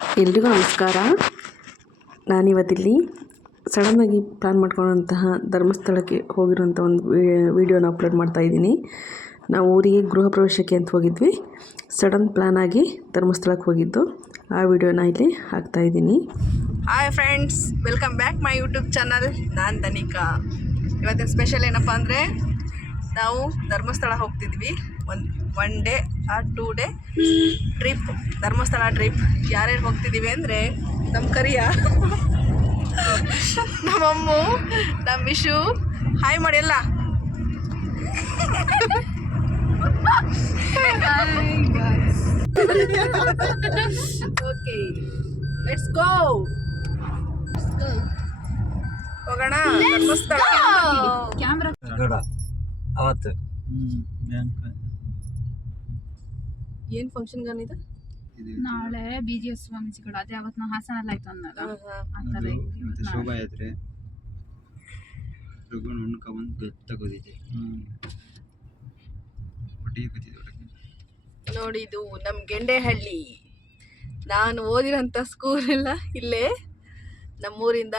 ಎಲ್ರಿಗೂ ನಮಸ್ಕಾರ. ನಾನಿವತ್ತಿಲ್ಲಿ ಸಡನ್ನಾಗಿ ಪ್ಲ್ಯಾನ್ ಮಾಡ್ಕೊಂಡಂತಹ ಧರ್ಮಸ್ಥಳಕ್ಕೆ ಹೋಗಿರುವಂಥ ಒಂದು ವಿಡಿಯೋನ ಅಪ್ಲೋಡ್ ಮಾಡ್ತಾ ಇದ್ದೀನಿ. ನಾವು ಊರಿಗೆ ಗೃಹ ಪ್ರವೇಶಕ್ಕೆ ಅಂತ ಹೋಗಿದ್ವಿ. ಸಡನ್ ಪ್ಲ್ಯಾನ್ ಆಗಿ ಧರ್ಮಸ್ಥಳಕ್ಕೆ ಹೋಗಿದ್ದು. ಆ ವಿಡಿಯೋನ ಇಲ್ಲಿ ಹಾಕ್ತಾ ಇದ್ದೀನಿ. Hi friends welcome back my YouTube channel ನಾನು ಧನಿಕಾ ಇವತ್ತಿನ ಸ್ಪೆಷಲ್ ಏನಪ್ಪ ಅಂದರೆ ನಾವು ಧರ್ಮಸ್ಥಳ ಹೋಗ್ತಿದ್ವಿ. ಒಂದು ಒನ್ ಡೇ ಆ two day trip Dharmasthala trip ಯಾರ್ಯಾರು ಹೋಗ್ತಿದ್ದೀವಿ ಅಂದರೆ ನಮ್ಮ ಕರಿಯ ನಮ್ಮಮ್ಮು ನಮ್ಮ ವಿಶು. ಹಾಯ್ ಮಾಡಿ ಎಲ್ಲ. ಓಕೆ ಲೆಟ್ಸ್ ಗೋ ಹೋಗೋಣ ಧರ್ಮಸ್ಥಳ. ಗಡ. ಅವತ್ತು ಏನು ಫಂಕ್ಷನ್ ಗಾನಿದೆ ನಾಳೆ ಬಿ ಜಿ ಎಸ್ ಸ್ವಾಮೀಜಿಗಳು ಅದೇ ಅವತ್ತು ನಾವು ಹಾಸನಲ್ಲಿ ಆಯ್ತು ಅಂದಾಗ. ಆ ಥರ ಮತ್ತೆ ಶೋಭಾಯಾತ್ರೆ. ರಘುವನ್ ಉಣ್ಕೊಂಬಂದು ಗೊತ್ತಾಗೋದಿದೆ ಒಟ್ಟಿಗೆ ಒಳಗೆ. ನೋಡಿ ಇದು ನಮ್ಮ ಗೆಂಡೆಹಳ್ಳಿ. ನಾನು ಓದಿರೋಂಥ ಸ್ಕೂಲ್ ಎಲ್ಲ ಇಲ್ಲೇ. ನಮ್ಮೂರಿಂದ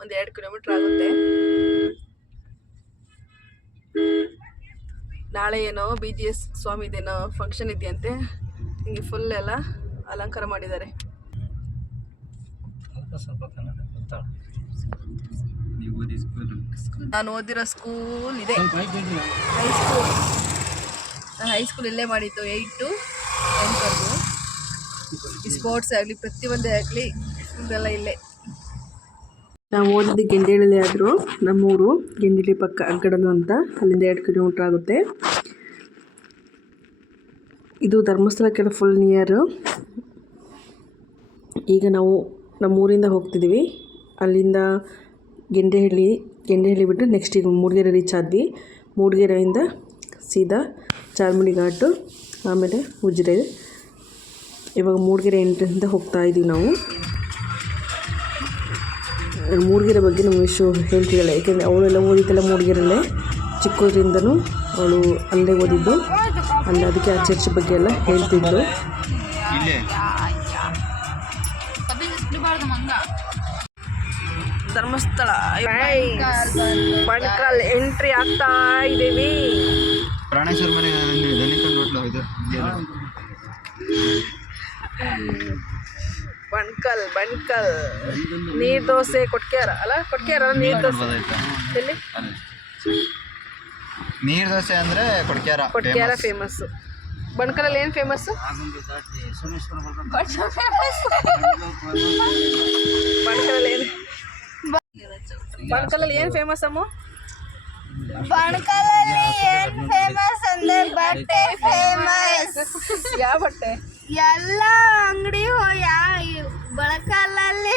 ಒಂದು ಎರಡು ಕಿಲೋಮೀಟ್ರ್ ಆಗುತ್ತೆ. ನಾಳೆ ಏನೋ ಬಿ ಜಿ ಎಸ್ ಸ್ವಾಮಿದೇನೋ ಫಂಕ್ಷನ್ ಇದೆಯಂತೆ. ಹಿಂಗೆ ಫುಲ್ ಎಲ್ಲ ಅಲಂಕಾರ ಮಾಡಿದ್ದಾರೆ. ನಾನು ಓದಿರೋ ಸ್ಕೂಲ್ ಇದೆ. ಹೈಸ್ಕೂಲ್ ಹೈಸ್ಕೂಲ್ ಇಲ್ಲೇ ಮಾಡಿದ್ದು ಏಯ್ಟ್ ಟು ಟೆಂತ್ವರೆಗೂ ಈ ಸ್ಪೋರ್ಟ್ಸ್ ಆಗಲಿ ಪ್ರತಿಯೊಂದೇ ಆಗಲಿ ಇದೆಲ್ಲ ಇಲ್ಲೇ. ನಾವು ಓದಿದ್ದು ಗೆಂಡೇಳಿ ಆದರೂ, ನಮ್ಮೂರು ಗೆಂಡೇಳಿ ಪಕ್ಕ ಅಗ್ಗಡಲು ಅಂತ, ಅಲ್ಲಿಂದ ಎರಡು ಕಿಲೋಮೀಟ್ರ್ ಆಗುತ್ತೆ. ಇದು ಧರ್ಮಸ್ಥಳಕ್ಕೆ ಫುಲ್ ನಿಯರು ಈಗ ನಾವು ನಮ್ಮೂರಿಂದ ಹೋಗ್ತಿದ್ದೀವಿ. ಅಲ್ಲಿಂದ ಗೆಂಡೆಹಳ್ಳಿ ಗೆಂಡೆಹಳ್ಳಿ ಬಿಟ್ಟು ನೆಕ್ಸ್ಟ್ ಈಗ ಮೂಡಿಗೆರೆ ರೀಚ್ ಆದ್ವಿ. ಮೂಡಿಗೆರೆಯಿಂದ ಸೀದಾ ಚಾರ್ಮುಡಿ ಘಾಟು, ಆಮೇಲೆ ಉಜ್ರೆ ಇವಾಗ ಮೂಡಿಗೆರೆ ಎಂಟ್ರಿಂದ ಹೋಗ್ತಾ ಇದ್ದೀವಿ ನಾವು. ಮೂಡಿಗೆರೆ ಬಗ್ಗೆ ನಮ್ಮ ವಿಷು ಹೇಳ್ತಿದ್ದಾಳೆ. ಯಾಕೆಂದರೆ ಅವಳೆಲ್ಲ ಓದಿದ್ದೆಲ್ಲ ಮೂಡಿಗೆರಲ್ಲೇ ಚಿಕ್ಕದ್ರಿಂದನೂ ಅವಳು ಅಲ್ಲೇ ಓದಿದ್ದು. ಅಲ್ಲಿ ಅದಕ್ಕೆ ಆ ಚರ್ಚ್ ಬಗ್ಗೆ ಎಲ್ಲ ಹೇಳ್ತಿದ್ದಳು ಧರ್ಮಸ್ಥಳ. ಬಣಕಲ್ ಎಂಟ್ರಿ ಆಗ್ತಾ ಇದ್ದೀವಿ. ಪ್ರಾಣೇಶ್ವರ ಮನೆ ಬಣ್ಕಲ್ ಬಣ್ಕಲ್ ನೀರ್ ದೋಸೆ ಕೊಟ್ಕ್ಯಾರ? ಅಲ್ಲ ಕೊಟ್ಕ್ಯಾರ ನೀರ್ ದೋಸೆ? ಎಲ್ಲಿ? ನೀರ್ ದೋಸೆ ಅಂದ್ರೆ ಕೊಟ್ಕ್ಯಾರ ಕೊಟ್ಕ್ಯಾರ ಫೇಮಸ್ ಬಣ್ಕಲಲ್ಲಿ ಏನು ಫೇಮಸ್ ಬಣ್ಕಲಲ್ಲಿ ಏನು ಬಣ್ಕಲಲ್ಲಿ ಏನು ಫೇಮಸ್ ಅಮ್ಮ? ಬಣಕಲಲ್ಲಿ ಏನ್ ಫೇಮಸ್ ಅಂದ್ರೆ ಬಟ್ಟೆ ಫೇಮಸ್ ಯಾವ ಬಟ್ಟೆ? ಎಲ್ಲ ಅಂಗಡಿ ಬಳಕಲ್ಲಲ್ಲಿ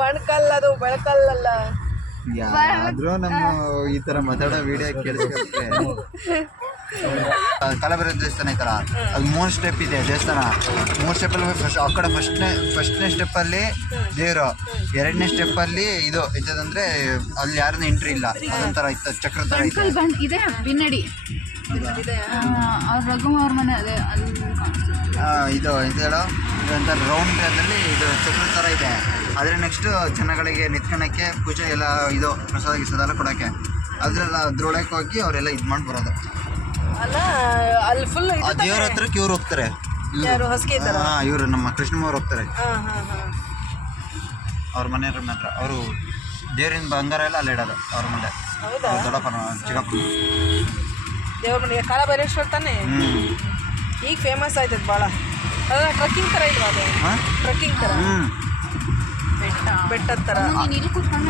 ಬಣಕಲ್ಲದು ಬೆಳಕಲ್ಲಲ್ಲ ಯಾದ್ರೂ ನಮ್ಮ ಈ ತರ ಮಾತಾಡೋ ವಿಡಿಯೋ ಕೇಳಿಸ್ಕೊಂಡ್ರೆ ಕಲಬೆರ ದೇವಸ್ಥಾನ ಐತಲ್ಲ? ಅದು ಮೂರು ಸ್ಟೆಪ್ ಇದೆ ದೇವಸ್ಥಾನ. ಮೂರು ಸ್ಟೆಪ್ಪಲ್ಲಿ ಫಸ್ಟ್ ಆ ಕಡೆ ಫಸ್ಟ್ನೇ ಫಸ್ಟ್ನೇ ಸ್ಟೆಪ್ಪಲ್ಲಿ ದೇವರು. ಎರಡನೇ ಸ್ಟೆಪ್ಪಲ್ಲಿ ಇದು ಎಂಥದಂದ್ರೆ ಅಲ್ಲಿ ಯಾರನ್ನ ಎಂಟ್ರಿ ಇಲ್ಲ. ಅದೊಂಥರ ಇತ್ತು ಚಕ್ರ ಥರ ಇದೆ ಬಿನ್ನಡಿ. ಅವ್ರ ರಘು ಅವ್ರ ಮನೆ ಅದೇ ಅಲ್ಲಿ ಇದು ಇದು ಹೇಳೋ? ರೌಂಡ್ ಅದರಲ್ಲಿ ಇದು ಚಕ್ರ ಥರ ಇದೆ. ಆದರೆ ನೆಕ್ಸ್ಟು ಜನಗಳಿಗೆ ನಿಂತ್ಕೊಳಕ್ಕೆ ಪೂಜೆ ಎಲ್ಲ ಇದು ಪ್ರಸಾದ ಗಿಸಾದ ಎಲ್ಲ ಕೊಡೋಕ್ಕೆ. ಅದ್ರೆಲ್ಲ ಅದ್ರೊಳಗೆ ಹೋಗಿ ಅವರೆಲ್ಲ ಇದು ಮಾಡಿ ಬರೋದು ಅಲ್ಲ ಅಲ್ಲಿ ಫುಲ್ ಆ ದೇವ್ರ ಹತ್ರಕ್ಕೆ ಇವ್ರು. ಹೋಗ್ತಾರೆ ಹಾಂ ಇವರು ನಮ್ಮ ಕೃಷ್ಣಮ್ಮವ್ರು ಹೋಗ್ತಾರೆ. ಹಾಂ ಹಾಂ ಹಾಂ. ಅವ್ರ ಮನೆಯವ್ರ ಮಾತ್ರ ಅವರು ದೇವರಿಂದ ಬಂಗಾರ ಎಲ್ಲ ಅಲ್ಲಿ ಇಡೋದು ಅವ್ರ ಮುಂದೆ. ದೊಡ್ಡಪ್ಪ ಅವ್ರ ಚಿಕ್ಕಪ್ಪ. ದೇವ್ರ ಮನೆಗೆ ಕಾಲಭೈರೇಶ್ವರ ತಾನೇ ಈಗ ಫೇಮಸ್ ಆಯ್ತದ ಭಾಳ ಅದ ಟ್ರಕ್ಕಿಂಗ್ ಥರ ಇಲ್ವಾ ಅದು? ಟ್ರಕ್ಕಿಂಗ್ ಥರ ಹ್ಞೂ ಬೆಟ್ಟ. ಬೆಟ್ಟದ ಥರ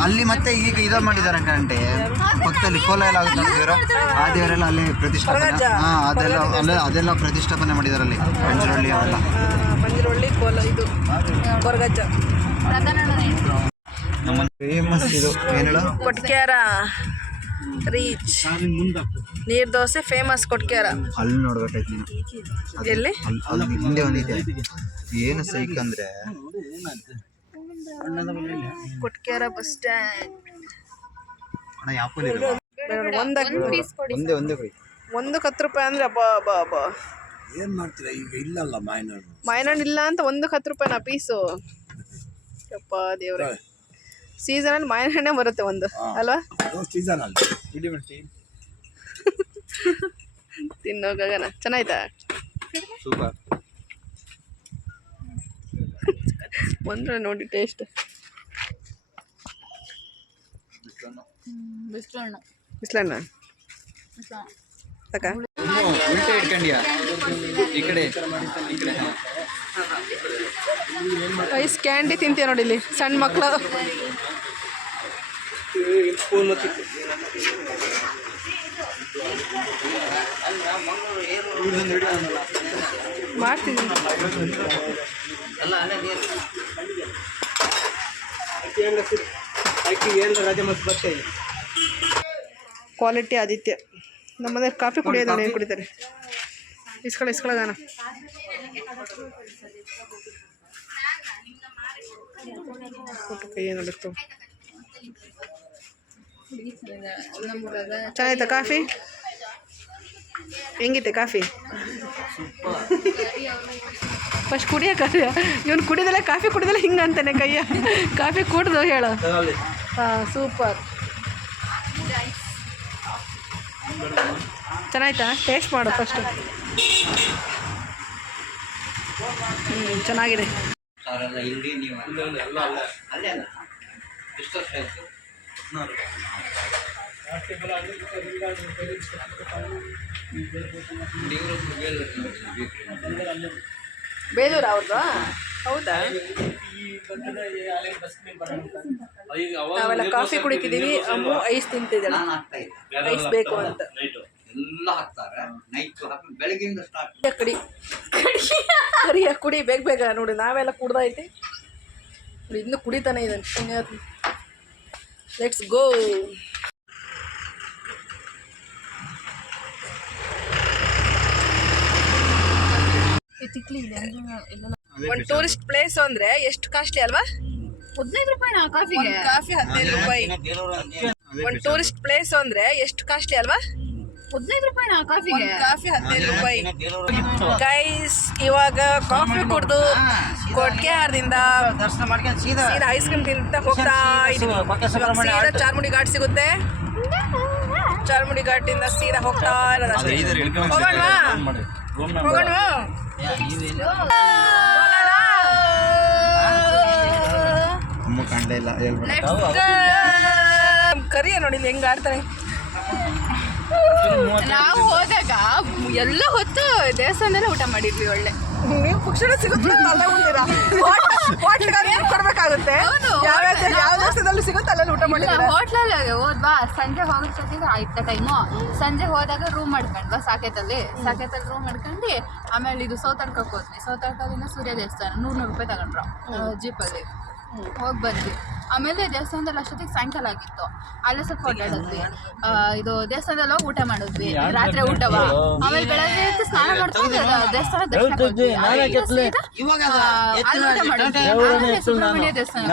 ಅಲ್ಲಿ ಮತ್ತೆ ಈಗ ಇದ ಮಾಡಿದಾರೆ ಕಂಡೆ ಪಕ್ಕದಲ್ಲಿ ಕೋಲ ಎಲ್ಲ ಆಗುತ್ತೆ ದೇವರು? ಆ ದೇವರೆಲ್ಲ ಅಲ್ಲಿ ಪ್ರತಿಷ್ಠಾಪನೆ. ಹಾ ಅದೆಲ್ಲ ಅಲ್ಲೇ ಅದೆಲ್ಲ ಪ್ರತಿಷ್ಠಾಪನೆ ಮಾಡಿದಾರೆ ಅಲ್ಲಿ ಮಂಜುರಳ್ಳಿ ಅವೆಲ್ಲ. ಮಂಜುರಳ್ಳಿ ಕೋಲ ಇದು. ಕೊರಗಜ್ಜ. ನಮ್ಮ ಫೇಮಸ್ ಇದು. ಏನು ಹೇಳು? ಕೊಟ್ಕ್ಯಾರ. ರೀಚ್ ನೀರ್ ದೋಸೆ ಫೇಮಸ್ ಕೊಟ್ಕ್ಯಾರ? ಅಲ್ಲಿ ನೋಡ್ಬೇಕಾಯ್ತು ನೀನು. ಎಲ್ಲಿ? ಅಲ್ಲಿ ಹಿಂದೆ ಒಂದಿದೆ. ಏನು ಸೈಕ್ ಅಂದ್ರೆ? ಕೊಟ್ಕ್ಯಾರ ಬಸ್ ಸ್ಟ್ಯಾಂಡ್ ಯಾಪಲ್ಲಿ ಒಂದ್ ಒಂದೇ ಒಂದೇ ಕೊಡಿ. ಒಂದಕ್ಕೆ ಹತ್ತು ರೂಪಾಯಿ ಅಂದ್ರೆ ಅಬ್ಬಾ ಅಬ್ಬಾ ಅಬ್ಬಾ. ಏನು ಮಾಡ್ತೀರಾ? ಈಗ ಇಲ್ಲಲ್ಲ ಮಾಯನವರು ಮಾಯನಣ್ಣು ಇಲ್ಲ ಅಂತ ಒಂದು ಹತ್ತು ರೂಪಾಯಿನ ಪೀಸು ಯಪ್ಪ ದೇವ್ರೆ. ಸೀಸನಲ್ಲಿ ಹಣ್ಣೆ ಬರುತ್ತೆ ಒಂದು ಅಲ್ವಾ? ಸೀಸನ್ ಅಲ್ಲ. ತಿನ್ನೋ ಗಗನ. ಚೆನ್ನಾಯ್ತಾ? ಸೂಪರ್ ಬಂದ್ರೆ ನೋಡಿ ಟೇಸ್ಟ್ ಬಿಸ್ಲಣ್ಣ. ಬಿಸ್ಲಣ್ಣ. ಸಾಕ ಉಲ್ಟೆ ಇಟ್ಕೊಂಡ್ಯಾ? ಈ ಕಡೆ. ಈ ಕಡೆ. ಐಸ್ ಕ್ಯಾಂಡಿ ತಿಂತೀವಿ ನೋಡಿ ಇಲ್ಲಿ, ಸಣ್ಣ ಮಕ್ಕಳು ಮಾಡ್ತೀನಿ. ಕ್ವಾಲಿಟಿ ಆದಿತ್ಯ. ನಮ್ಮನೆ ಕಾಫಿ ಕುಡಿಯೋದು ನೋಡಿ ಏನು ಕುಡಿತಾರೆ? ಇಸ್ಕೊಳ್ಳ ಇಸ್ಕೊಳ್ಳೋದಾನ ಫೋಟೋ ಕೈ ಏನಾಗುತ್ತೆ ಚೆನ್ನಾಯ್ತಾ ಕಾಫಿ? ಹೆಂಗಿತ್ತೆ ಕಾಫಿ? ಫಸ್ಟ್ ಕುಡಿಯೋಕೆ ಇವನು ಕುಡಿದಲ್ಲ ಕಾಫಿ ಕುಡಿದಲ್ಲ ಹಿಂಗೆ ಅಂತಾನೆ ಕೈಯ ಕಾಫಿ ಕುಡ್ದು ಹೇಳು. ಹಾಂ ಸೂಪರ್. ಚೆನ್ನಾಯ್ತಾ ಟೇಸ್ಟ್ ಮಾಡು ಫಸ್ಟ್. ಹ್ಞೂ ಚೆನ್ನಾಗಿದೆ. ಅವರೆಲ್ಲ ಇಲ್ಲಿ ನೀವು ಅಲ್ಲೇ. ಅಲ್ಲ ಎಷ್ಟು ವರ್ಷ ಆಯ್ತು? ಬೇಲೂರು ಅವ್ರದ್ದು ಹೌದಾ? ನಾವೆಲ್ಲ ಕಾಫಿ ಕುಡಿತಿದ್ದೀವಿ. ಅಮ್ಮು ಐಸ್ ತಿಂತಿದ್ದಾಳೆ. ಐಸ್ ಬೇಕು ಅಂತ. ಎಲ್ಲ ಹಾಕ್ತಾರೆ. ನೈಟ್ ಹಾಕಿ ಬೆಳಗ್ಗೆಯಿಂದ ಸ್ಟಾರ್ಟ್ ಕಡಿ. ಕರಿಯ ಕುಡಿ ಬೇಗ ಬೇಗ ನೋಡಿ ನಾವೆಲ್ಲ ಕುಡ್ದೈತಿ ನೋಡಿ ಇನ್ನು ಕುಡಿತಾನೆ ಇದ್ದಾನೆ. ಲೆಟ್ಸ್ ಗೋ ಒಂದು ಟೂರಿಸ್ಟ್ ಪ್ಲೇಸ್ ಅಂದ್ರೆ ಎಷ್ಟು ಕಾಸ್ಟ್ಲಿ ಅಲ್ವಾ? ಹದಿನೈದು ರೂಪಾಯಿ ಕಾಫಿಗೆ. ಕಾಫಿ ಹದಿನೈದು ರೂಪಾಯಿ. ಒಂದು ಟೂರಿಸ್ಟ್ ಪ್ಲೇಸ್ ಅಂದ್ರೆ ಎಷ್ಟು ಕಾಸ್ಟ್ಲಿ ಅಲ್ವಾ? ಹದಿನೈದು ರೂಪಾಯಿನಾ ಕಾಫಿಗೆ? ಕಾಫಿ ಹದಿನೈದು ರೂಪಾಯಿ. ಗೈಸ್ ಇವಾಗ ಕಾಫಿ ಕುಡ್ದು ಕೊಟ್ಟಿಗೆ ಹಾರದಿಂದ ದರ್ಶನ ಮಾಡ್ಕೊಂಡು ಸೀದಾ. ಸೀದಾ ಐಸ್ ಕ್ರೀಮ್ ತಿಂತಾ ಹೋಗ್ತಾ ಇದೀವಿ. ಸೀದಾ ಚಾರ್ಮುಡಿ ಘಾಟ್ ಸಿಗುತ್ತೆ. ಚಾರ್ಮುಡಿ ಘಾಟಿಂದ ಸೀದಾ ಹೋಗ್ತಾ ಇರೋಣ ಹೋಗೋಣವಾ ಹೋಗೋಣವಾ ಅಮ್ಮ ಕಂಡೇ ಇಲ್ಲ. ಹೇಳ್ಬಿಟ್ಟು ಕರಿಯ ನೋಡಿ ಇಲ್ಲಿ ಹೆಂಗ್ ಆಡ್ತಾರೆ. ನಾವು ಹೋದಾಗ ಎಲ್ಲ ಹೊತ್ತು ದೇವಸ್ಥಾನದಲ್ಲೇ ಊಟ ಮಾಡಿದ್ವಿ ಒಳ್ಳೆ. ನೀವು ಪುಕ್ಷಣ ಸಿಗುತ್ತೆ ಅಲ್ಲೇ ಉಂಡಿರಾ ಕೊಡ್ಬೇಕಾಗುತ್ತೆ. ಯಾವ ಯಾವ ಸಿಗುತ್ತೆ ಅಲ್ಲೆಲ್ಲ ಊಟ ಮಾಡಿದ್ರೆ? ಹೋಟ್ಲಲ್ಲಿ ಹೋದ್ವಾ ಸಂಜೆ ಹೋಗೋಷ್ಟೊತ್ತಿಗೆ ಆಯ್ತಾ ಟೈಮು ಸಂಜೆ ಹೋದಾಗ ರೂಮ್ ಮಾಡ್ಕೊಂಡ್ವಾ ಸಾಕೇತಲ್ಲಿ. ಸಾಕೇತಲ್ಲಿ ರೂಮ್ ಮಾಡ್ಕೊಂಡು ಆಮೇಲೆ ಇದು ಸೌತಡ್ಕಕ್ಕೆ ಹೋದ್ವಿ. ಸೌತಡ್ಕದಿಂದ ಸೂರ್ಯ ದೇವಸ್ಥಾನ ನೂರು ನೂರು ರೂಪಾಯಿ ತಗೊಂಡ್ರು ಜೀಪಲ್ಲಿ ಹೋಗಿ ಬಂದ್ವಿ. ಆಮೇಲೆ ದೇವಸ್ಥಾನದಲ್ಲಿ ಅಷ್ಟೊತ್ತಿಗೆ ಸಾಯಂಕಾಲ ಆಗಿತ್ತು. ಅಲ್ಲೇ ಸ್ವಲ್ಪ ಓಡಾಡಿದ್ವಿ. ಇದು ದೇವಸ್ಥಾನದಲ್ಲಿ ಹೋಗಿ ಊಟ ಮಾಡಿದ್ವಿ. ರಾತ್ರಿ ಊಟವ? ಆಮೇಲೆ ಬೆಳಗ್ಗೆ ಎದ್ದು ಸ್ನಾನ ಮಾಡ್ಕೊಂಡು ದೇವಸ್ಥಾನ ದರ್ಶನ ಹೋದ್ವಿ. ಆಮೇಲೆ ಸೀದಾ, ಆ, ಅಲ್ಲಿ ಊಟ ಮಾಡಿದ್ವಿ. ಆಮೇಲೆ ಸುಬ್ರಹ್ಮಣ್ಯ ದೇವಸ್ಥಾನ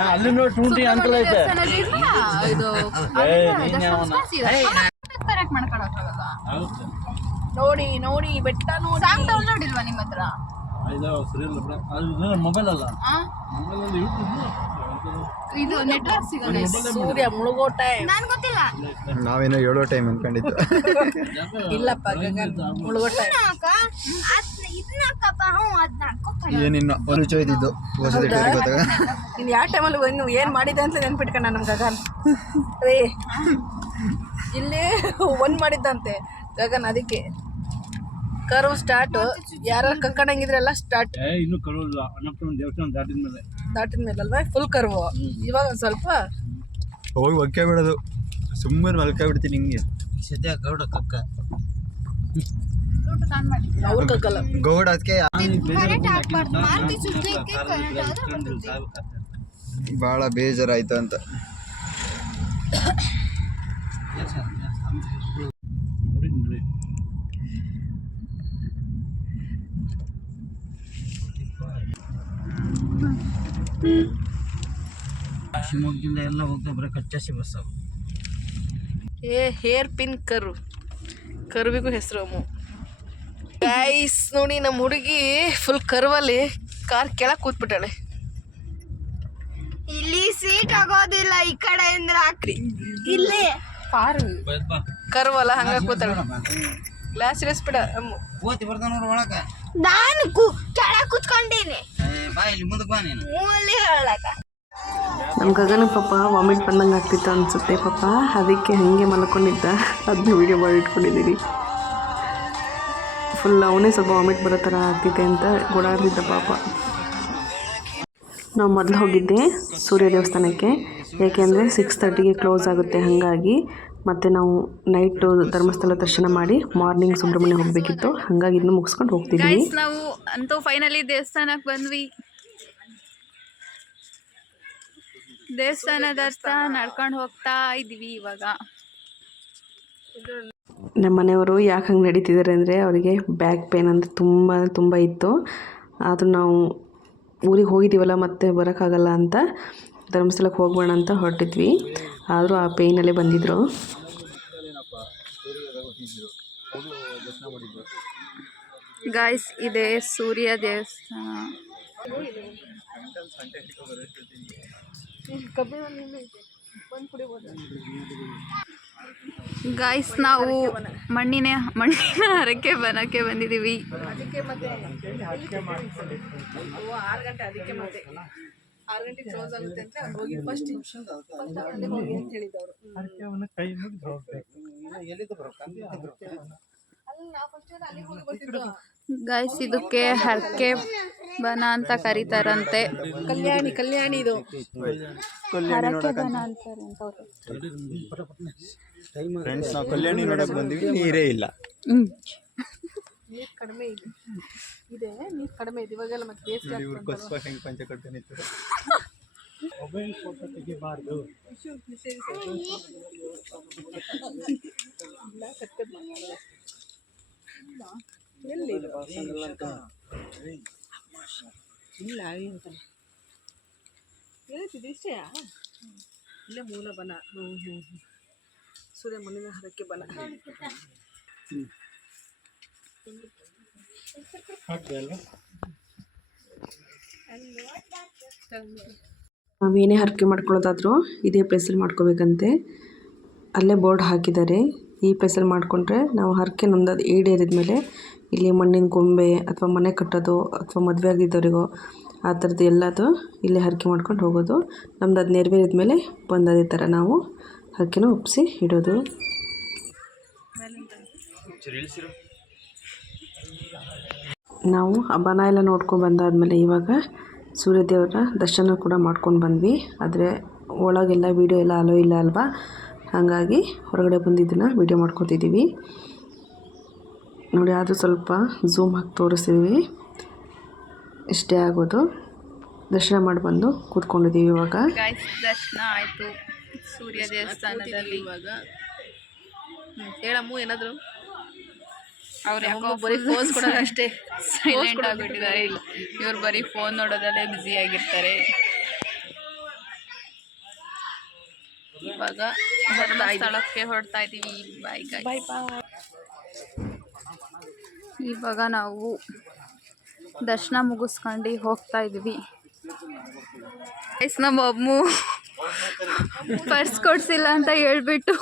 ಸುಬ್ರಹ್ಮಣ್ಯ ದೇವಸ್ಥಾನದಲ್ಲಿ ಇದು ಅಲ್ಲಿಂದ ದರ್ಶನ ಮಾಡ್ಕೊಂಡು ಸೀದಾ. ಕರೆಕ್ಟ್ ಮಾಡ್ಕೊಳಕ್ಕಾಗಲ್ಲ ನೋಡಿ ನೋಡಿ ಬೆಟ್ಟ ನೋಡಿ. ಸಾಂಗ್ ಡೌನ್ಲೋಡ್ ಇಲ್ವಾ ನಿಮ್ಮ ಹತ್ರ? ಮೊಬೈಲ್ ಅಲ್ಲ. ಆ? ಇದು ನೆಟ್ವರ್ಕ್ ಸಿಗಲ್ಲ ಸೂರ್ಯ ಮುಳುಗೋ ಟೈಮ್ ನನ್ ಗೊತ್ತಿಲ್ಲ. ನಾವೇನೋ ಏಳೋ ಟೈಮ್ ಅನ್ಕೊಂಡಿದ್ದು. ಇಲ್ಲಪ್ಪ ಗಗನ್ ಮುಳುಗೋ ಟೈಮ್ ಏನಿನ್ನ ಒಂದು ಗೊತ್ತಾಗ ಯಾವ ಟೈಮಲ್ಲಿ ಇನ್ನು ಏನು ಮಾಡಿದ್ದೆ ಅಂತ ನೆನ್ಪಿಟ್ಕೊಂಡ ನಮ್ಮ ಗಗನ್. ರೇ ಇಲ್ಲಿ ಒಂದ್ ಮಾಡಿದ್ದಂತೆ ಗಗನ್ ಅದಕ್ಕೆ. ಕರ್ವ್ ಸ್ಟಾರ್ಟ್ ಯಾರು ಕರ್ಕೊಂಡಂಗಿದ್ರೆಲ್ಲ ಸ್ಟಾರ್ಟ್ ಏ ಇನ್ನೂ ಇಲ್ಲ. ಅನ್ನಪ್ಪನ ದೇವಸ್ಥಾನ ದಾಟಿದ ಮೇಲೆ. ದಾಟಿದ ಮೇಲೆ ಅಲ್ವಾ ಫುಲ್ ಕರ್ವ್ ಇವಾಗ ಒಂದ್ ಸ್ವಲ್ಪ? ಹೋಗಿ ಒಕ್ಕೆ ಬಿಡೋದು. ಸುಮ್ಮನೆ ಮಲ್ಕ ಬಿಡ್ತೀನಿ ಹಿಂಗೆ ಸದ್ಯ ಗೌಡ ಕಕ್ಕ. ಅವ್ರು ಕಕ್ಕಲ್ಲ. ಗೌಡ ಅದಕ್ಕೆ ಭಾಳ ಬೇಜಾರಾಯ್ತು ಅಂತ ನೋಡಿ ನೋಡಿ ಶಿವಮೊಗ್ಗದಿಂದ ಎಲ್ಲ ಹೋಗ್ತಾ ಬರೋ ಕಚ್ಚಾಸಿ ಬಸ್ ಅವು ಏ ಹೇರ್ ಪಿನ್ ಕರು. ಕರ್ವಿಗೂ ಹೆಸರು ಅಮ್ಮ ಗೈಸ್ ನೋಡಿ ನಮ್ಮ ಹುಡುಗಿ ಫುಲ್ ಕರ್ವಲ್ಲಿ ಕಾರ್ ಕೆಳಗೆ ಕೂತ್ಬಿಟ್ಟಾಳೆ. ಇಲ್ಲಿ ಸೀಟ್ ಆಗೋದಿಲ್ಲ ಈ ಕಡೆಯಿಂದ ಹಾಕ್ರಿ. ಇಲ್ಲಿ. ಪಾರು. ಕರ್ವಲ್ಲ ಹಂಗ ಕೂತಾಳೆ. ಗ್ಲಾಸ್ ಇರಿಸ್ಬಿಡ ಒಳಗ. ನಾನು ಕು ಕೆಳಗೆ ಕುತ್ಕೊಂಡೀನಿ. ನಮ್ಮ ಗಗನ ಪಾಪ ವಾಮಿಟ್ ಬಂದಂಗೆ ಆಗ್ತಿತ್ತು ಅನ್ಸುತ್ತೆ ಪಾಪ. ಅದಕ್ಕೆ ಹಾಗೆ ಮಲ್ಕೊಂಡಿದ್ದ. ಅದನ್ನ ವೀಡಿಯೋ ಮಾಡಿ ಇಟ್ಕೊಂಡಿದ್ದೀನಿ ಫುಲ್ ಅವನೇ ಸ್ವಲ್ಪ ವಾಮಿಟ್ ಬರೋ ಥರ ಆಗ್ತಿದೆ ಅಂತ ಓಡಾಡ್ತಿದ್ದ ಪಾಪ. ನಾವು ಮೊದಲು ಹೋಗಿದ್ದೆ ಸೂರ್ಯ ದೇವಸ್ಥಾನಕ್ಕೆ. ಯಾಕೆಂದ್ರೆ ಸಿಕ್ಸ್ ತರ್ಟಿಗೆ ಕ್ಲೋಸ್ ಆಗುತ್ತೆ ಹಾಗಾಗಿ. ಮತ್ತು ನಾವು ನೈಟು ಧರ್ಮಸ್ಥಳ ದರ್ಶನ ಮಾಡಿ ಮಾರ್ನಿಂಗ್ ಸುಬ್ರಹ್ಮಣ್ಯ ಹೋಗಬೇಕಿತ್ತು. ಹಾಗಾಗಿ ಇದನ್ನು ಮುಗಿಸ್ಕೊಂಡು ಹೋಗ್ತಿದ್ವಿ. ನಾವು ಅಂತೂ ಫೈನಲಿ ದೇವಸ್ಥಾನಕ್ಕೆ ಬಂದ್ವಿ. ದೇವಸ್ಥಾನ ದರ್ಶನ ನಡ್ಕೊಂಡು ಹೋಗ್ತಾ ಇದ್ವಿ ಇವಾಗ. ನಮ್ಮ ಮನೆಯವರು ಯಾಕೆ ಹಂಗೆ ನಡೀತಿದ್ದಾರೆ ಅಂದರೆ ಅವರಿಗೆ ಬ್ಯಾಕ್ ಪೇನ್ ಅಂದರೆ ತುಂಬ ತುಂಬ ಇತ್ತು. ಆದರೂ ನಾವು ಊರಿಗೆ ಹೋಗಿದ್ದೀವಲ್ಲ ಮತ್ತೆ ಬರೋಕ್ಕಾಗಲ್ಲ ಅಂತ ಧರ್ಮಸ್ಥಳಕ್ಕೆ ಹೋಗೋಣ ಅಂತ ಹೊರಟಿದ್ವಿ. ಆದರೂ ಆ ಪೇಯ್ನಲ್ಲೇ ಬಂದಿದ್ರು. ಗಾಯ್ಸ್ ಇದೆ ಸೂರ್ಯ ದೇವಸ್ಥಾನ. ಗಾಯ್ಸ್ ನಾವು ಮಣ್ಣಿನ ಮಣ್ಣಿನ ಹರಕೆ ಬನಕ್ಕೆ ಬಂದಿದ್ದೀವಿ. ಗಾಯ್ಸ್ ಇದಕ್ಕೆ ಹರಕೆ ಬನ ಅಂತ ಕರೀತಾರಂತೆ. ಕಲ್ಯಾಣಿ ಕಲ್ಯಾಣಿ ಇದು. ಹರಕೆ ಬನ ಅಂತಾರೆ ಅಂತ ಅವ್ರು. ಫ್ರೆಂಡ್ಸ್ ನಾವು ಕಲ್ಯಾಣಿ ನೋಡಕ್ ಬಂದಿವಿ ನೀರೇ ಇಲ್ಲ. ಹ್ಮ್. ಕಡಿಮೆ ಇದೆ. ಕಡಿಮೆ ಇದೆ ಇವಾಗೆಲ್ಲ ಮತ್ತೆ ಬೇಸಿಗೆ ಹೆಂಗ್ ಪಂಚ ಕಟ್ತಾನೆ ಇಲ್ಲ ಅಂತ ಹೇಳ್ತಿದ್ದೆ ಇಷ್ಟೇ ಇಲ್ಲೇ ಮೂಲ ಬನ. ಹ್ಞೂ ಹ್ಞೂ ಹ್ಞೂ ಸೂರ್ಯ ಮಣ್ಣಿನ ಹರಕ್ಕೆ ಬನ. ನಾವೇನೇ ಹರಕೆ ಮಾಡ್ಕೊಳ್ಳೋದಾದರೂ ಇದೇ ಪ್ಲೇಸಲ್ಲಿ ಮಾಡ್ಕೋಬೇಕಂತೆ. ಅಲ್ಲೇ ಬೋರ್ಡ್ ಹಾಕಿದ್ದಾರೆ. ಈ ಪ್ಲೇಸಲ್ಲಿ ಮಾಡಿಕೊಂಡ್ರೆ ನಾವು ಹರಕೆ ನಮ್ದು ಈಡೇರಿದ ಮೇಲೆ ಇಲ್ಲಿ ಮಣ್ಣಿನ ಗೊಂಬೆ ಅಥವಾ ಮನೆ ಕಟ್ಟೋದು ಅಥವಾ ಮದುವೆ ಆಗಿದ್ದವರಿಗೋ ಆ ಥರದ್ದು ಎಲ್ಲದೂ ಇಲ್ಲೇ ಹರಕೆ ಮಾಡ್ಕೊಂಡು ಹೋಗೋದು. ನಮ್ದು ಅದು ನೆರವೇರಿದ ಮೇಲೆ ಬಂದು ಅದೇ ಥರ ನಾವು ಹರಕೆನ ಒಪ್ಪಿಸಿ ಇಡೋದು. ನಾವು ಹಬ್ಬನ ಎಲ್ಲ ನೋಡ್ಕೊಂಡು ಬಂದಾದಮೇಲೆ ಇವಾಗ ಸೂರ್ಯದೇವರ ದರ್ಶನ ಕೂಡ ಮಾಡ್ಕೊಂಡು ಬಂದ್ವಿ. ಆದರೆ ಒಳಗೆಲ್ಲ ವೀಡಿಯೋ ಎಲ್ಲ ಅಲೋ ಇಲ್ಲ ಅಲ್ವಾ? ಹಾಗಾಗಿ ಹೊರಗಡೆ ಬಂದಿದ್ದನ್ನು ವೀಡಿಯೋ ಮಾಡ್ಕೊತಿದ್ದೀವಿ ನೋಡಿ ಆದರೂ ಸ್ವಲ್ಪ ಝೂಮ್ ಹಾಕಿ ತೋರಿಸ್ತೀವಿ ಇಷ್ಟೇ ಆಗೋದು ದರ್ಶನ ಮಾಡಿ ಬಂದು ಕೂತ್ಕೊಂಡಿದ್ದೀವಿ ಇವಾಗ. ಗಾಯ್ಸ್ ದರ್ಶನ ಆಯಿತು. ಸೂರ್ಯ ದೇವಸ್ಥಾನದಲ್ಲಿ. ಇವಾಗ. ಹೇಳಮ್ಮು ಏನಾದರೂ? ಅವ್ರು ಯಾಕೋ ಬರೀ ಫೋನ್ ಕೊಡೋದು ಅಷ್ಟೇ. ಸೈಲೆಂಟ್ ಆಗಿಬಿಟ್ಟಿದ್ದಾರೆ. ಇವ್ರು ಬರೀ ಫೋನ್ ನೋಡೋದಲ್ಲೇ ಬ್ಯುಸಿ ಆಗಿರ್ತಾರೆ. ಇವಾಗ ಸ್ಥಳಕ್ಕೆ ಹೊರಡ್ತಾ ಇದೀವಿ ಬಾಯ್ ಬಾಯ್ ಇವಾಗ ನಾವು ದರ್ಶನ ಮುಗಿಸ್ಕೊಂಡು ಹೋಗ್ತಾ ಇದ್ವಿ ನಮ್ಮ ಅಮ್ಮು ಪರ್ಸ್ ಕೊಡ್ಸಿಲ್ಲ ಅಂತ ಹೇಳ್ಬಿಟ್ಟು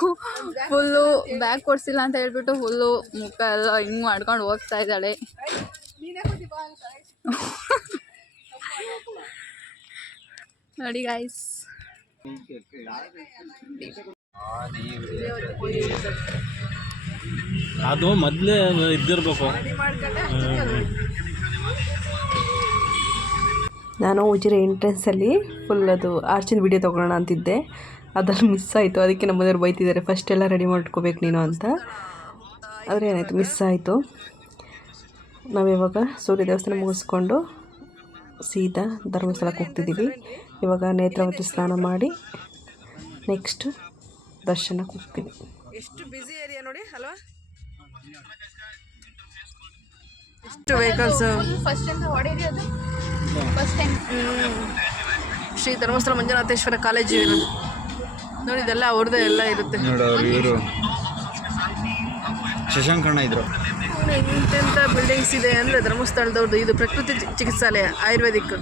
ಫುಲ್ಲು ಬ್ಯಾಗ್ ಕೊಡ್ಸಿಲ್ಲ ಅಂತ ಹೇಳ್ಬಿಟ್ಟು ಫುಲ್ಲು ಮುಖ ಎಲ್ಲ ಹಿಂಗ್ ಮಾಡ್ಕೊಂಡು ಹೋಗ್ತಾ ಇದ್ದಾಳೆ. ನೋಡಿ ಗಾಯ್ಸ್ ಅದು ಮೊದಲೇ ಇದ್ದಿರ್ಬೇಕು. ನಾನು ಉಜಿರೆ ಎಂಟ್ರೆನ್ಸಲ್ಲಿ ಫುಲ್ ಅದು ಆರ್ಚಿನ ವಿಡಿಯೋ ತೊಗೊಳ್ಳೋಣ ಅಂತಿದ್ದೆ. ಅದರಲ್ಲಿ ಮಿಸ್ ಆಯಿತು. ಅದಕ್ಕೆ ನಮ್ಮ ಮನೆಯವ್ರು ಬೈತಿದ್ದಾರೆ ಫಸ್ಟ್ ಎಲ್ಲ ರೆಡಿ ಮಾಡ್ಕೋಬೇಕು ನೀನು ಅಂತ. ಆದರೆ ಏನಾಯಿತು ಮಿಸ್ ಆಯಿತು. ನಾವಿವಾಗ ಸೂರ್ಯ ದೇವಸ್ಥಾನ ಮುಗಿಸ್ಕೊಂಡು ಸೀದಾ ಧರ್ಮಸ್ಥಳಕ್ಕೆ ಹೋಗ್ತಿದ್ದೀವಿ. ಇವಾಗ ನೇತ್ರಾವತಿ ಸ್ನಾನ ಮಾಡಿ ನೆಕ್ಸ್ಟ್ ದರ್ಶನಕ್ಕೆ ಹೋಗ್ತೀವಿ ಎಷ್ಟು ಬ್ಯುಸಿ ಏರಿಯಾ ನೋಡಿ, ಅಲ್ವಾ? ಎಷ್ಟು ವೆಹಿಕಲ್ಸ್ ಶ್ರೀ ಧರ್ಮಸ್ಥಳ ಮಂಜುನಾಥೇಶ್ವರ ಕಾಲೇಜು ಇರೋದು. ನೋಡಿ ಇದೆಲ್ಲ ಅವ್ರದ್ದೇ ಎಲ್ಲ ಇರುತ್ತೆ. ಇವರು. ಶಶಾಂಕಣ್ಣ ಇದ್ರು. ಇಂತೆಂಥ ಬಿಲ್ಡಿಂಗ್ಸ್ ಇದೆ ಅಂದರೆ ಧರ್ಮಸ್ಥಳದವ್ರದ್ದು ಇದು ಪ್ರಕೃತಿ ಚಿಕಿತ್ಸಾಲಯ ಆಯುರ್ವೇದಿಕ್.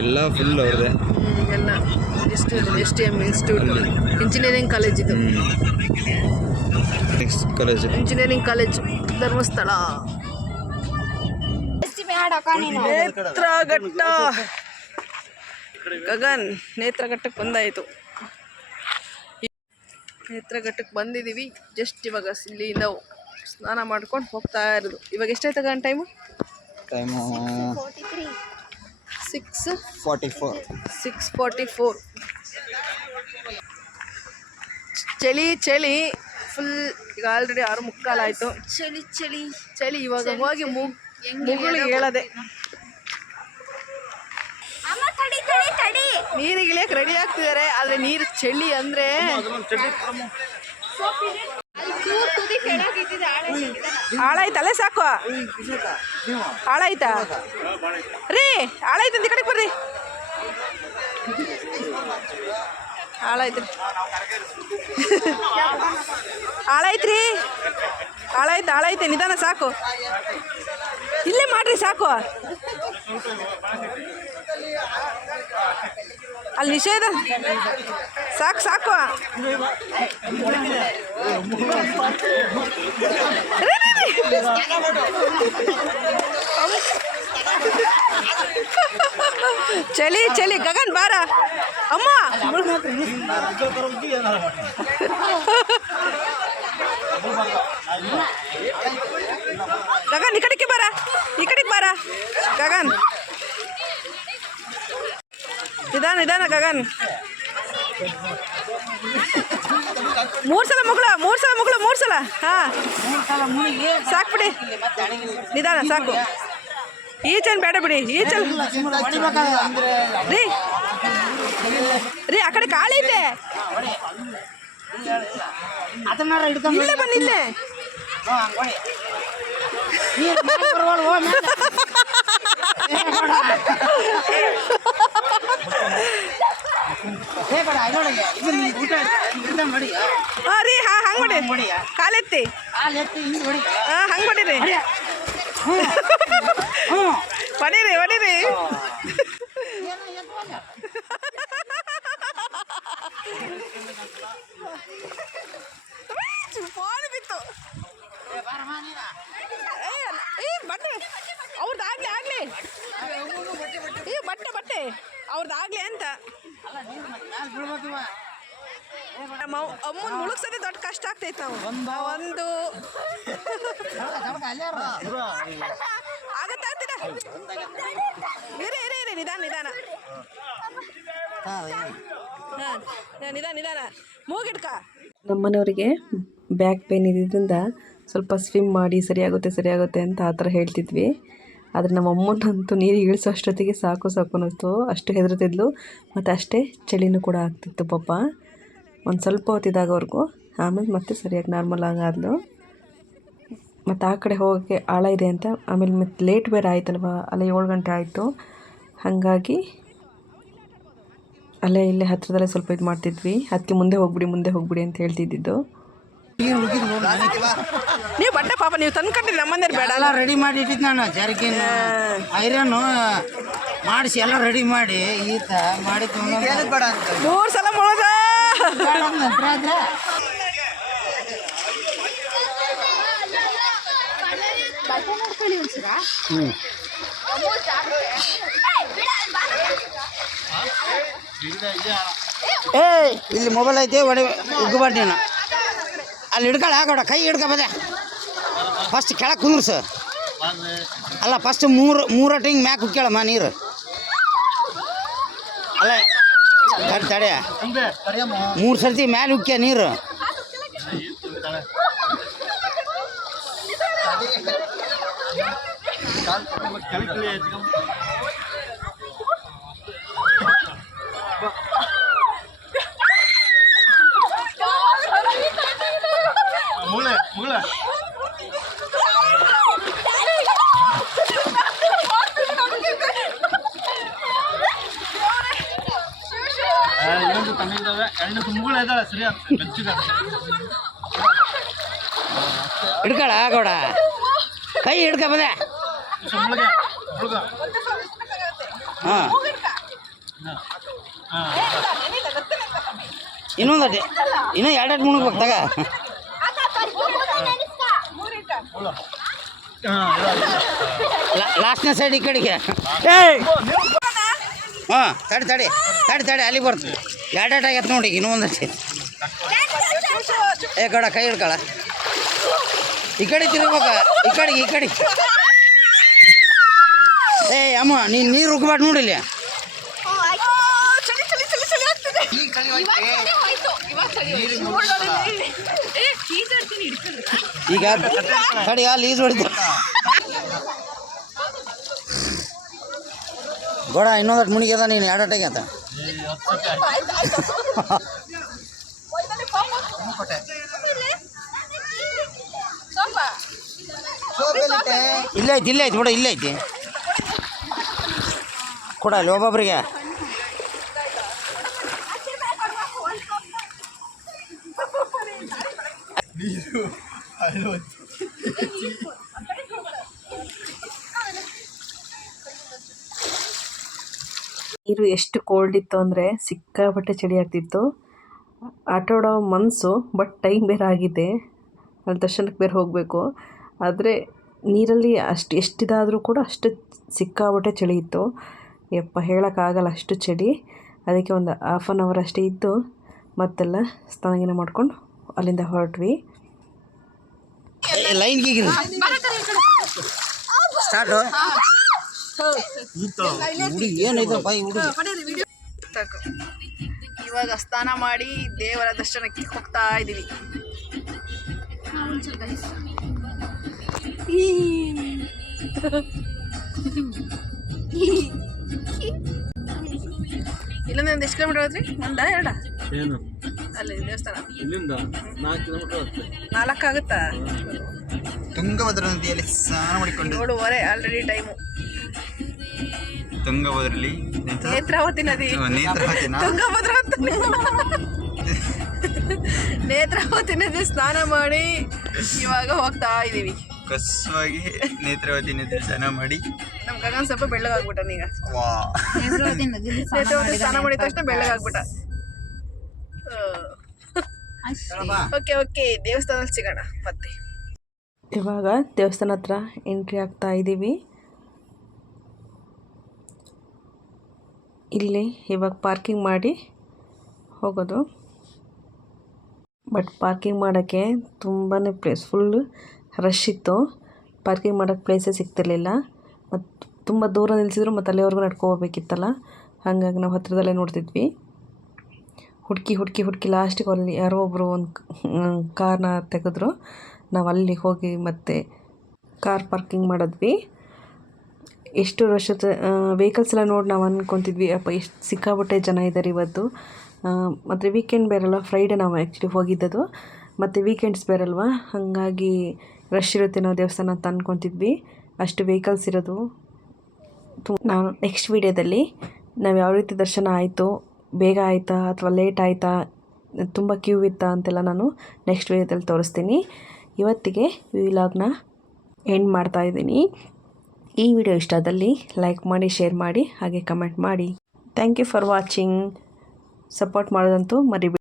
ಎಲ್ಲ ಫುಲ್ ಅವ್ರದ್ದೇ ಹ್ಮ್, ಎಲ್ಲ. ಎಷ್ಟು S T M institute engineering college ಇದು. Next college engineering college Dharmasthala Netraghatta. Gagan ನೇತ್ರಘಟ್ಟಕ್ಕೆ ಬಂದಾಯಿತು. ನೇತ್ರಘಟ್ಟಕ್ಕೆ ಬಂದಿದ್ದೀವಿ. ಜಸ್ಟ್ ಇವಾಗ ಇಲ್ಲಿಂದ ಸ್ನಾನ ಮಾಡ್ಕೊಂಡು ಹೋಗ್ತಾ ಇರೋದು. ಇವಾಗ ಎಷ್ಟಾಯ್ತು Gagan time time six forty four six forty four ಚಳಿ ಚಳಿ. ಫುಲ್ ಈಗ ಆಲ್ರೆಡಿ ಆರು ಮುಕ್ಕಾಲಾಯಿತು ಚಳಿ ಚಳಿ. ಚಳಿ ಇವಾಗ ಹೋಗಿ ಮುಗ್ ಮುಗುಳು ಹೇಳದೆ. ಅಮ್ಮ ತಡಿ ತಡಿ ತಡಿ. ನೀರಿಗೆ ರೆಡಿ ಆಗ್ತಿದ್ದಾರೆ ಆದ್ರೆ ನೀರು ಚಳಿ ಅಂದರೆ ಹಾಳಾಯ್ತಲ್ಲೇ ಸಾಕು. ಹಾಳಾಯ್ತಾ? ರೀ ಹಾಳಾಯ್ತು ಅಂತ ಕಡೆಗೆ ಬರ್ರಿ. ಹಾಳಾಯ್ತು ಹಾಳಾಯ್ತ್ರಿ. ಹಾಳಾಯ್ತು ಹಾಳಾಯ್ತು ನಿಧಾನ ಸಾಕು. ಇಲ್ಲೇ ಮಾಡ್ರಿ ಸಾಕು. ಅಲ್ಲಿ ನಿಷೇಧ ಸಾಕು ಸಾಕು. ಚಳಿ ಚಳಿ, ಗಗನ್ ಬಾರ. ಅಮ್ಮ. ಗಗನ್, ಈ ಕಡೆಗೆ ಬಾರ. ಈ ಕಡೆಗೆ ಬಾರ. ಗಗನ್. ನಿಧಾನ ನಿಧಾನ, ಗಗನ್. ಮೂರು ಸಲ ಮುಗಳ, ಮೂರು ಸಲ ಮುಗಳ, ಮೂರು ಸಲ. ಹಾ. ಸಾಕು ಬಿಡಿ. ನಿಧಾನ, ಸಾಕು. ಈಚನ್ ಬೇಡ ಬಿಡಿ ಈಚಲ್ ರೀ. ರೀ ಆ ಕಡೆ ಕಾಳೈತೆ ಇಲ್ಲೇ ಬನ್ನಿ ಇಲ್ಲೇ. ಹಾಂ ರೀ ಹಾಂ ಹಂಗೆ ಮಾಡಿ. ಕಾಲೆತ್ತಿ. ಹಾಂ ಹಂಗೆ ಮಾಡಿರಿ ಹೊಡೀರಿ ಹೊಡೀರಿ ಫೋನ್ ಬಿತ್ತು. ಏ ಅಲ್ಲ, ಏ ಬಟ್ಟೆ. ಅವ್ರದ್ದು ಆಗ್ಲಿ ಆಗ್ಲಿ. ಏ ಬಟ್ಟೆ ಬಟ್ಟೆ. ಅವ್ರದ್ದು ಆಗ್ಲಿ ಅಂತ. ನಮ್ಮ ಅಮ್ಮನ ಮುಳುಗ್ಸೋದೇ ದೊಡ್ಡ ಕಷ್ಟ ಆಗ್ತೈತೆ ನಾವು ಒಂದು. ಆಗತ್ತಾಗ್ತೀರ ಇರೇ ಇರೇ ಇರಿ ಇರಿ ನಿಧಾನ ನಿಧಾನ. ಹಾಂ ನಿಧಾನ ನಿಧಾನ. ಮೂಗಿಡ್ಕ. ನಮ್ಮನವರಿಗೆ ಬ್ಯಾಕ್ ಪೇನ್ ಇದ್ದಿದ್ದರಿಂದ ಸ್ವಲ್ಪ ಸ್ವಿಮ್ ಮಾಡಿ ಸರಿಯಾಗುತ್ತೆ ಸರಿಯಾಗುತ್ತೆ ಅಂತ ಆ ಥರ ಹೇಳ್ತಿದ್ವಿ. ಆದರೆ ನಮ್ಮ ಅಮ್ಮನಂತೂ ನೀರು ಇಳಿಸೋ ಅಷ್ಟೊತ್ತಿಗೆ ಸಾಕು ಸಾಕು ಅನ್ನಿಸ್ತು. ಅಷ್ಟು ಹೆದರ್ತಿದ್ಲು. ಮತ್ತು ಅಷ್ಟೇ ಚಳಿನೂ ಕೂಡ ಆಗ್ತಿತ್ತು ಪಾಪ. ಒಂದು ಸ್ವಲ್ಪ ಹೊತ್ತಿದಾಗವರೆಗೂ ಆಮೇಲೆ ಮತ್ತೆ ಸರಿಯಾಗಿ ನಾರ್ಮಲ್ ಆಗಾದ್ಲು ಮತ್ತು ಆ ಕಡೆ ಹೋಗೋಕ್ಕೆ ಆಳ ಇದೆ ಅಂತ. ಆಮೇಲೆ ಮತ್ತೆ ಲೇಟ್ ಬೇರೆ ಆಯ್ತಲ್ವ? ಅಲ್ಲೇ ಏಳು ಗಂಟೆ ಆಯಿತು. ಹಾಗಾಗಿ ಅಲ್ಲೇ ಇಲ್ಲೇ ಹತ್ತಿರದಲ್ಲೇ ಸ್ವಲ್ಪ ಇದು ಮಾಡ್ತಿದ್ವಿ. ಹತ್ತಿ ಮುಂದೆ ಹೋಗ್ಬಿಡಿ ಮುಂದೆ ಹೋಗ್ಬಿಡಿ ಅಂತ ಹೇಳ್ತಿದ್ದಿದ್ದು. ನೀವು ಬಟ್ಟೆ ಪಾಪ ನೀವು ತಂದ್ಕೊಂಡಿರಿ ಮನೇಲಿ ಬೇಡ. ಎಲ್ಲ ರೆಡಿ ಮಾಡಿ ಇಟ್ಟಿದ್ದು ನಾನು ಜರ್ಕಿನ್. ಐರನ್ ಮಾಡಿಸಿ ಎಲ್ಲ ರೆಡಿ ಮಾಡಿ ಈತ ಮಾಡಿದ್ದು ಮೂರು ಸಲ ಆದ್ರೆ ಏ ಇಲ್ಲಿ ಮೊಬೈಲ್ ಐತಿ ಹೊಡಿ ಉಗ್ಗಬಾರ್ದು ನೀನು ಅಲ್ಲಿ ಹಿಡ್ಕೊಳ್ಳ ಹಾಕೋಡ ಕೈ ಹಿಡ್ಕೊ ಬದೆ. ಫಸ್ಟ್ ಕೆಳಗೆ ಕುಂದ್ರಸ ಅಲ್ಲ ಫಸ್ಟ್ ಮೂರು ಮೂರು ಹಿಂಗೆ ಮ್ಯಾಕ್ ಉಕ್ಕೇಳಮ್ಮ ನೀರು. ಅಲ್ಲ ತಡಿ ತಡೆ ಮೂರು ಸರ್ತಿ ಮ್ಯಾಲೆ ಉಕ್ಕ್ಯ ನೀರು ಇನ್ನೊಂದು ತಣ್ಣಗಿದಾವೆ ಎರಡು ತುಂಬುಗಳು ಇದ್ದಾವೆ ಸರಿಯಾಗಿ ಬೆಚ್ಚಗೆ ಹಿಡ್ಕೊಳ ಗೌಡ ಕೈ ಹಿಡ್ಕ ಬದೆ ಹಾಂ ಇನ್ನೊಂದು ಅಡ್ಡಿ ಇನ್ನೂ ಎರಡೆರಡು ಮುಳುಗ್ಬೇಕು ತಗ ಲಾಸ್ಟ್ನೇ ಸೈಡ್ ಈ ಕಡೆಗೆ ಏಯ್ ಹಾಂ ತಡಿ ತಡಿ ತಡಿ ತಡಿ ಅಲ್ಲಿ ಬರ್ತದೆ ಎರಡೆರಡು ಆಗ್ಯಾತ ನೋಡಿ, ಇನ್ನೂ ಒಂದಷ್ಟು ಏ ಕಡ ಕೈ ಹಿಡ್ಕೊಳ. ಈ ಕಡೆ ತಿರ್ಬೇಕ ಈ ಕಡೆ ಈ ಕಡೆ. ಏ, ಅಮ್ಮ ನೀನು ನೀರು ಉಗ್ಬಾರ್ದು ನೋಡಿಲ್ಲ. ಈಗ ಕಡಿ ಅಲ್ಲಿ ಈಜು ಹೊಡಿತು. ಗೋಡ ಇನ್ನೊಂದಷ್ಟು ಮುಣಿಗ್ಯದ ನೀನು, ಎರಡು ಎಲ್ಲಿಟ್ಟೆ? ಇಲ್ಲೇ ಐತಿ ಇಲ್ಲೇ ಐತಿ ಬಿಡ ಇಲ್ಲೇ ಐತಿ ಕೊಡ ಅಲ್ಲಿ ಒಬ್ಬೊಬ್ರಿಗೆ ನೀರು ಎಷ್ಟು ಕೋಲ್ಡ್ ಇತ್ತು ಅಂದರೆ ಸಿಕ್ಕಾಪಟ್ಟೆ ಚಳಿ ಆಗ್ತಿತ್ತು ಆಟಾಡೋ ಮನಸ್ಸು ಬಟ್ ಟೈಮ್ ಬೇರೆ ಆಗಿದೆ ಅಲ್ಲಿ ದರ್ಶನಕ್ಕೆ ಬೇರೆ ಹೋಗಬೇಕು ಆದರೆ ನೀರಲ್ಲಿ ಅಷ್ಟು ಎಷ್ಟಿದಾದರೂ ಕೂಡ ಅಷ್ಟು ಸಿಕ್ಕಾಪಟ್ಟೆ ಚಳಿ ಇತ್ತು ಯಪ್ಪ ಹೇಳೋಕ್ಕಾಗಲ್ಲ ಅಷ್ಟು ಚಳಿ ಅದಕ್ಕೆ ಒಂದು ಹಾಫ್ ಆನ್ ಅವರ್ ಅಷ್ಟೇ ಇತ್ತು ಮತ್ತೆಲ್ಲ ಸ್ನಾನ ಗಿನ ಮಾಡ್ಕೊಂಡು ಅಲ್ಲಿಂದ ಹೊರಟ್ವಿ ಸ್ಟಾರ್ಟು ಏನೈತಪ್ಪ ಈ ಹುಡುಗಿ ಇವಾಗ ಸ್ನಾನ ಮಾಡಿ ದೇವರ ದರ್ಶನಕ್ಕೆ ಹೋಗ್ತಾ ಇದೀವಿ. ಇಲ್ಲಿಂದ ಒಂದು ಎಷ್ಟು ಕಿಲೋಮೀಟರ್ ಹೋದ್ರಿ? ಒಂದ ಎರಡ? ಏನು? ಅಲ್ಲಿ ದೇವಸ್ಥಾನ. ಇಲ್ಲಿಂದ ನಾಲ್ಕು ಕಿಲೋಮೀಟರ್ ಆಗುತ್ತೆ ನಾಲ್ಕಾಗುತ್ತಾ? ತುಂಗಭದ್ರಾ ನದಿಯಲ್ಲಿ ಸ್ನಾನ ಮಾಡಿಕೊಂಡು ನೋಡುವರೆ ಆಲ್ರೆಡಿ ಟೈಮು ತುಂಗಭದ್ರಲ್ಲಿ. ನೇತ್ರಾವತಿ ನದಿ ನೇತ್ರಾವತಿ ತುಂಗಭದ್ರ ಅಂತ ನೇತ್ರಾವತಿ ನದಿ ಸ್ನಾನ ಮಾಡಿ. ಇವಾಗ ಹೋಗ್ತಾ ಇದೀವಿ. ಕಸ್ವಾಗಿ ನೇತ್ರಾವತಿ ನದಿ ಸ್ನಾನ ಮಾಡಿ. ನಮ್ ಗಗನ್ ಸ್ವಲ್ಪ ಬೆಳ್ಳಗಾಗ್ಬಿಟ್ಟ ಈಗ ವಾ. ನೇತ್ರಾವತಿ ಸ್ನಾನ ಮಾಡಿದ ಮಾಡಿದ ತಕ್ಷಣ ಬೆಳ್ಳಗಾಗ್ಬಿಟ್ಟ. ಓಕೆ ಓಕೆ ದೇವಸ್ಥಾನ ಸಿಗೋಣ ಮತ್ತೆ. ಇವಾಗ ದೇವಸ್ಥಾನ ಹತ್ರ ಎಂಟ್ರಿ ಆಗ್ತಾ ಇದ್ದೀವಿ ಇಲ್ಲಿ ಇವಾಗ ಪಾರ್ಕಿಂಗ್ ಮಾಡಿ ಹೋಗೋದು. ಬಟ್ ಪಾರ್ಕಿಂಗ್ ಮಾಡೋಕ್ಕೆ ತುಂಬಾ ಪ್ಲೇಸ್ ಫುಲ್ಲು ರಶ್ ಇತ್ತು. ಪಾರ್ಕಿಂಗ್ ಮಾಡೋಕ್ಕೆ ಪ್ಲೇಸೇ ಸಿಗ್ತಿರ್ಲಿಲ್ಲ. ಮತ್ತು ತುಂಬ ದೂರ ನಿಲ್ಲಿಸಿದ್ರು ಮತ್ತು ಅಲ್ಲಿವರೆಗೂ ನಡ್ಕೊ ಹೋಗ್ಬೇಕಿತ್ತಲ್ಲ ಹಾಗಾಗಿ ನಾವು ಹತ್ತಿರದಲ್ಲೇ ನೋಡ್ತಿದ್ವಿ. ಹುಡುಕಿ ಹುಡುಕಿ ಹುಡುಕಿ ಲಾಸ್ಟಿಗೆ ಅಲ್ಲಿ ಯಾರೋ ಒಬ್ಬರು ಒಂದು ಕಾರನ್ನ ತೆಗೆದ್ರು. ನಾವು ಅಲ್ಲಿ ಹೋಗಿ ಮತ್ತೆ ಕಾರ್ ಪಾರ್ಕಿಂಗ್ ಮಾಡಿದ್ವಿ. ಎಷ್ಟು ರಶ್ ವೆಹಿಕಲ್ಸ್ ಎಲ್ಲ ನೋಡಿ ನಾವು ಅಂದ್ಕೊತಿದ್ವಿ ಅಪ್ಪ, ಎಷ್ಟು ಸಿಕ್ಕಾಪಟ್ಟೆ ಜನ ಇದ್ದಾರೆ ಇವತ್ತು. ಮತ್ತು ವೀಕೆಂಡ್ ಬೇರಲ್ಲ ಫ್ರೈಡೇ ನಾವು ಆ್ಯಕ್ಚುಲಿ ಹೋಗಿದ್ದದು ಮತ್ತು ವೀಕೆಂಡ್ಸ್ ಬೇರಲ್ವ ಹಾಗಾಗಿ ರಶ್ ಇರುತ್ತೆ ನಾವು ದೇವಸ್ಥಾನ ಅಂತ ಅಂದ್ಕೊತಿದ್ವಿ ಅಷ್ಟು ವೆಹಿಕಲ್ಸ್ ಇರೋದು. ನಾನು ನೆಕ್ಸ್ಟ್ ವೀಡಿಯೋದಲ್ಲಿ ನಾವು ಯಾವ ರೀತಿ ದರ್ಶನ ಆಯಿತು, ಬೇಗ ಆಯಿತಾ ಅಥವಾ ಲೇಟ್ ಆಯಿತಾ, ತುಂಬ ಕ್ಯೂ ಇತ್ತಾ ಅಂತೆಲ್ಲ ನಾನು ನೆಕ್ಸ್ಟ್ ವೀಡಿಯೋದಲ್ಲಿ ತೋರಿಸ್ತೀನಿ. ಇವತ್ತಿಗೆ ಈ ವಿಲಾಗ್ನ ಎಂಡ್ ಮಾಡ್ತಾ ಇದ್ದೀನಿ. ಈ ವಿಡಿಯೋ ಇಷ್ಟ ಆದಲ್ಲಿ ಲೈಕ್ ಮಾಡಿ, ಶೇರ್ ಮಾಡಿ, ಹಾಗೆ ಕಮೆಂಟ್ ಮಾಡಿ. Thank you for watching support ಮಾಡೋದಂತೂ ಮರಿಬೇಡಿ.